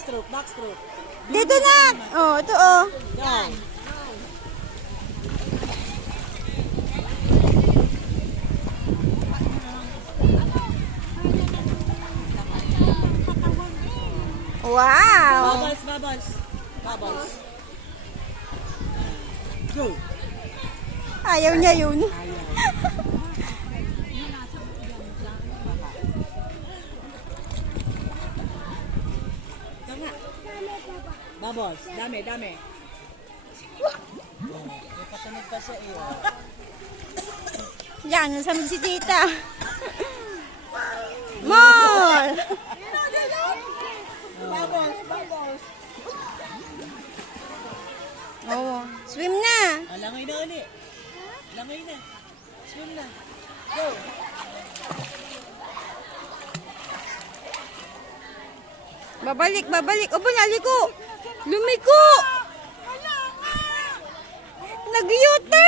Backstroke, backstroke. Dito na. Oh, ito oh. Yan. Wow. Bubbles, bubbles. Bubbles. Go. Ayaw niya yun. Ito nga. Bubbles. Dami, dami. May patunog pa siya eh. Yan, nasamid si tita. More. Bubbles, bubbles. Oh, swim na. Langoy na uli. Langoy na. Swim na. Go. Babalik, babalik. Opo, naliko. Lumiko. Nagyuta.